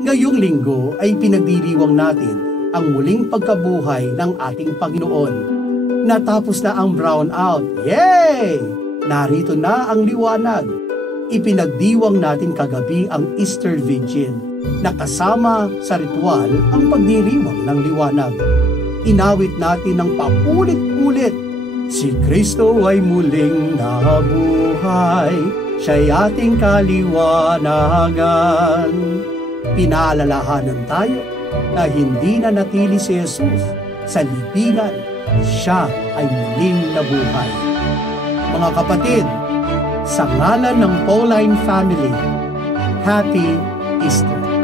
Ngayong linggo ay pinagdiriwang natin ang muling pagkabuhay ng ating Panginoon. Natapos na ang brownout. Yay! Narito na ang liwanag. Ipinagdiwang natin kagabi ang Easter Vigil, na kasama sa ritual ang pagdiriwang ng liwanag. Inawit natin ng paulit-ulit, si Kristo ay muling nabuhay, siya'y ating kaliwanagan. Pinaalalahanan tayo na hindi na natili si Jesus sa libingan, siya ay muling nabuhay. Mga kapatid, sa ngalan ng Pauline family, Happy Easter!